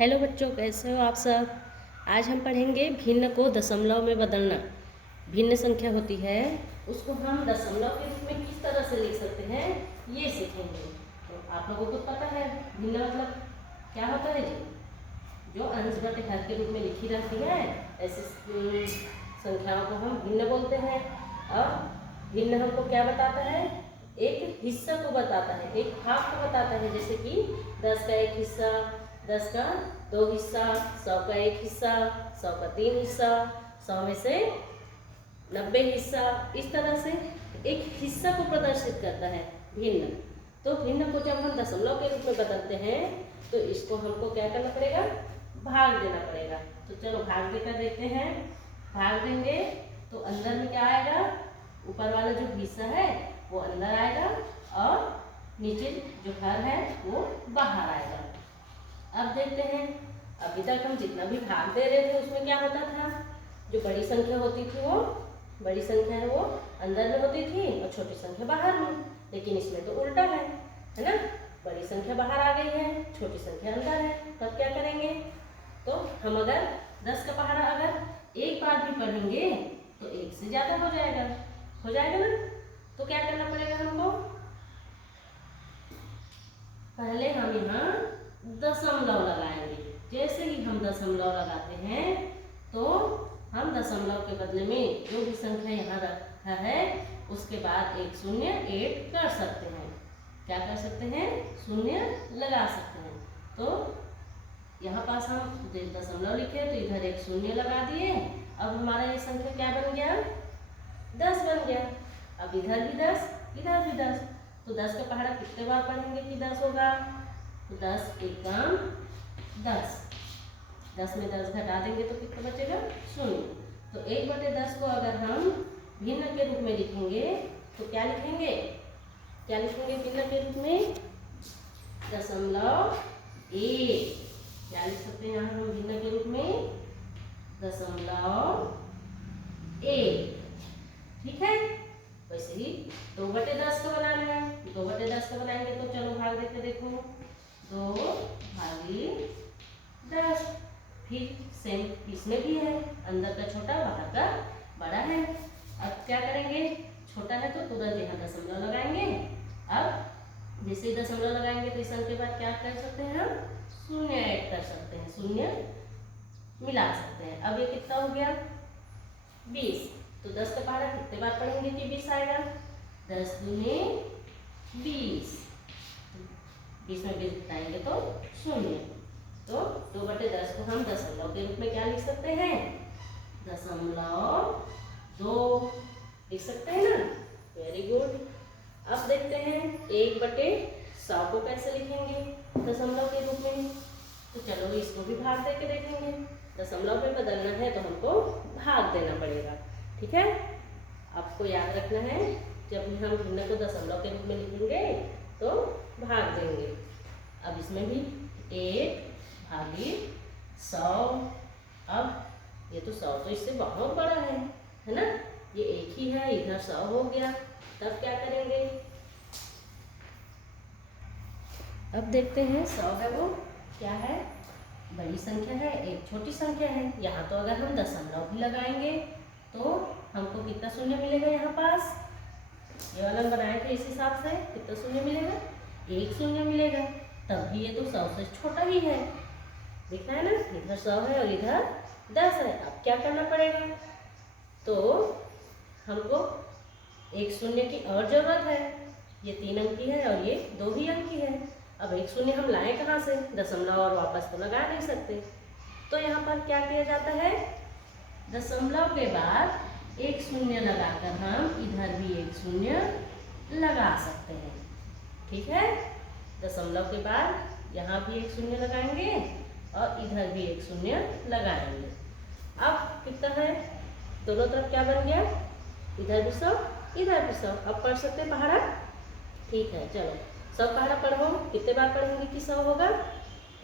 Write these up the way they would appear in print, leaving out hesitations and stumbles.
Hello बच्चों, कैसे हो आप सब। आज हम पढ़ेंगे भिन्न को दशमलव में बदलना। भिन्न संख्या होती है उसको हम दशमलव के रूप में किस तरह से लिख सकते हैं ये सीखेंगे। तो आप लोगों को पता है भिन्न मतलब क्या होता है जी। जो अंश घट हर के रूप में लिखी रहती है ऐसी संख्याओं को हम भिन्न बोलते हैं। और भिन्न हमको क्या बताता है, एक हिस्सा को बताता है, एक भाग को बताता है। जैसे कि 10 का एक हिस्सा, 10 का 2 हिस्सा, 100 का एक हिस्सा, 100 का 3 हिस्सा, 100 में से 90 हिस्सा। इस तरह से एक हिस्सा को प्रदर्शित करता है भिन्न। तो भिन्न को जब हम दशमलव के रूप में बदलते हैं तो इसको हमको क्या करना पड़ेगा, भाग देना पड़ेगा। तो चलो भाग देकर देखते हैं। भाग देंगे तो अंदर में क्या आएगा, ऊपर वाला जो हिस्सा है वो अंदर आएगा और नीचे जो घर है वो बाहर आएगा। अब देखते हैं, अभी तक हम जितना भी भाग दे रहे थे उसमें क्या होता था, जो बड़ी संख्या होती थी वो बड़ी संख्या है वो अंदर में होती थी और छोटी संख्या बाहर में। लेकिन इसमें तो उल्टा है ना, बड़ी संख्या बाहर आ गई है, छोटी संख्या अंदर है। तब क्या करेंगे, तो हम अगर 10 का पहाड़ा अगर एक बार भी पढ़ेंगे तो एक से ज़्यादा हो जाएगा ना। तो क्या करना पड़ेगा हमको, पहले हम यहाँ दशमलव लगाएंगे। जैसे ही हम दशमलव लगाते हैं तो हम दशमलव के बदले में जो भी संख्या यहाँ रखा है उसके बाद एक शून्य ऐड कर सकते हैं। क्या कर सकते हैं, शून्य लगा सकते हैं। तो यहाँ पास हम दशमलव लिखे तो इधर एक शून्य लगा दिए। अब हमारा ये संख्या क्या बन गया, 10 बन गया। अब इधर भी 10 इधर भी 10। तो 10 का पहाड़ा कितने बार पढ़ेंगे कि 10 होगा, तो 10 एकम 10। 10 में 10 घटा देंगे तो कितना बचेगा, शून्य। तो 1/10 को अगर हम भिन्न के रूप में लिखेंगे तो क्या लिखेंगे भिन्न के रूप में, दशमलव 1। क्या लिख सकते हैं यहाँ हम भिन्न के रूप में, दशमलव 1। ठीक है। वैसे ही 2/10 का बनाना है। 2/10 का बनाएंगे तो चलो भाग देके देखो, 2/10। फिर सेम इसमें भी है, अंदर का छोटा बाहर का बड़ा है। अब क्या करेंगे, छोटा है तो तुरंत यहाँ दशमलव लगाएंगे। अब जैसे दशमलव लगाएंगे तो इस अंक के बाद क्या कर सकते हैं, हम शून्य ऐड कर सकते हैं, शून्य मिला सकते हैं। अब ये कितना हो गया, 20। तो 10 का पहाड़ा कितने बार पढ़ेंगे कि 20 आएगा, 10 दूनी 20। 20 में 20 घटाएंगे तो शून्य। तो 2/10 को हम दशमलव के रूप में क्या लिख सकते हैं, 0.2 लिख सकते हैं ना। Very good. अब देखते हैं 1/100 को कैसे लिखेंगे दशमलव के रूप में। तो चलो इसको भी भाग दे के देखेंगे। दशमलव में बदलना है तो हमको भाग देना पड़ेगा। ठीक है, आपको याद रखना है, जब भी हम भिन्न को दशमलव के रूप में लिखेंगे तो भाग देंगे। अब इसमें भी 1/100। अब ये तो 100 तो इससे बहुत बड़ा है ना, ये एक ही है, इधर 100 हो गया। तब क्या करेंगे, अब देखते हैं 100 है वो क्या है, बड़ी संख्या है, एक छोटी संख्या है। यहाँ तो अगर हम दशमलव भी लगाएंगे तो हमको कितना शून्य मिलेगा, यहाँ पास ये वाला बनाए थे इस हिसाब से कितना शून्य मिलेगा, एक शून्य मिलेगा। तब भी ये तो 100 से छोटा ही है, दिख रहा है ना, इधर 100 है और इधर 10 है। अब क्या करना पड़ेगा, तो हमको एक शून्य की और जरूरत है। ये 3 अंक की है और ये 2 ही अंक की है। अब एक शून्य हम लाएं कहाँ से, दशमलव और वापस तो लगा नहीं सकते। तो यहाँ पर क्या किया जाता है, दशमलव के बाद एक शून्य लगाकर हम इधर भी एक शून्य लगा सकते हैं। ठीक है, दशमलव के बाद यहाँ भी एक शून्य लगाएंगे और इधर भी एक शून्य लगाएंगे। अब कितना है, दोनों तरफ क्या बन गया, इधर भी 100 इधर भी 100। अब पढ़ सकते हैं पहाड़ा। ठीक है, चलो 100 पहाड़ा पढ़ो। कितने बार पढ़ेंगे कि 100 होगा,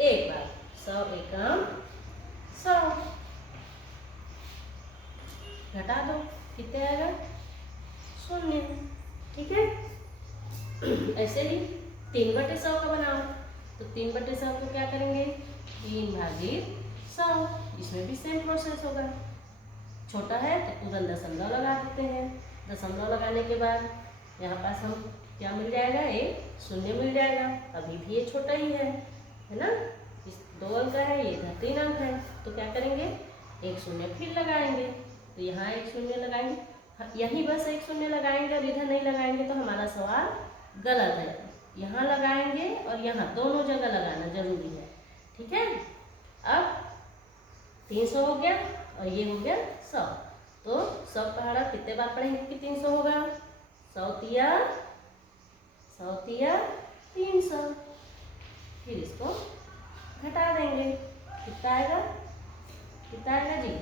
एक बार। 100 एकम 100 घटा दो कितने आएगा, शून्य। ठीक है, ऐसे ही 3/100 का बनाओ। तो 3/100 को क्या करेंगे, 3 × भाजित 100, इसमें भी सेम प्रोसेस होगा। छोटा है तो तुरंत दशमलव लगा देते हैं। दशमलव लगाने के बाद यहाँ पास हम क्या मिल जाएगा, एक शून्य मिल जाएगा। अभी भी ये छोटा ही है ना, इस 2 अंक का है, ये इधर 3 अंक है, तो क्या करेंगे, एक शून्य फिर लगाएंगे। तो यहाँ एक शून्य लगाएंगे, यहीं बस एक शून्य लगाएंगे और इधर नहीं लगाएंगे तो हमारा सवाल गलत है। यहाँ लगाएंगे और यहाँ दोनों जगह लगाना जरूरी है, ठीक है। अब 300 हो गया और ये हो गया 100। तो 100 पहाड़ा कितने बार पढ़ेंगे कि 300 होगा, 100 तिया 300। फिर इसको घटा देंगे, कितना आएगा जी,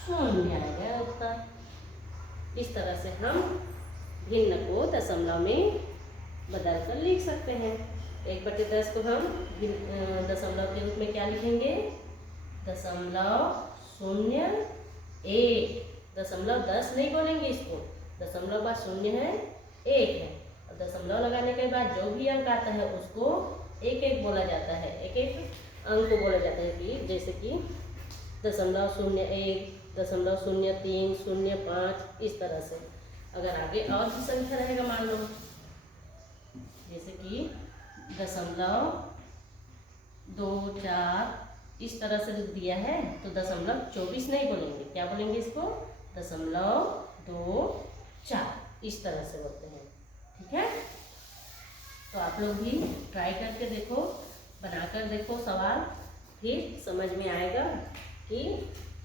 शून्य आएगा उत्तर। इस तरह से हम भिन्न को दशमलव में बदल कर लिख सकते हैं। 1/10 को हम दशमलव के रूप में क्या लिखेंगे, 0.01। 10 नहीं बोलेंगे इसको, दशमलव बाद शून्य है, 1 है, और दशमलव लगाने के बाद जो भी अंक आता है उसको 1-1 बोला जाता है, 1-1 अंक को बोला जाता है। कि जैसे कि 0.01, 0.03, 0.5, इस तरह से। अगर आगे और भी संख्या रहेगा, मान लो जैसे कि 0.24, इस तरह से दिया है तो 0.24 नहीं बोलेंगे, क्या बोलेंगे इसको, 0.24, इस तरह से बोलते हैं, ठीक है। तो आप लोग भी ट्राई करके देखो, बनाकर देखो सवाल, फिर समझ में आएगा कि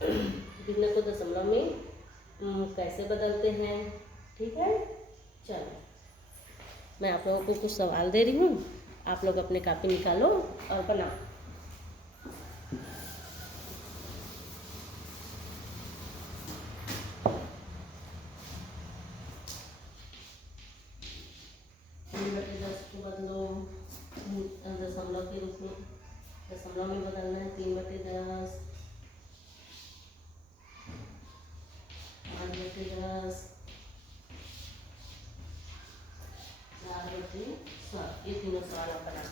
भिन्न को दशमलव में कैसे बदलते हैं, ठीक है। चलो, मैं आप लोगों को कुछ सवाल दे रही हूँ, आप लोग अपने कॉपी निकालो और बनाओ। दशमलव के रूप में, दशमलव में बदलना है, 3/10, 5/10, 4/100, ये तीनों सवाल आप बना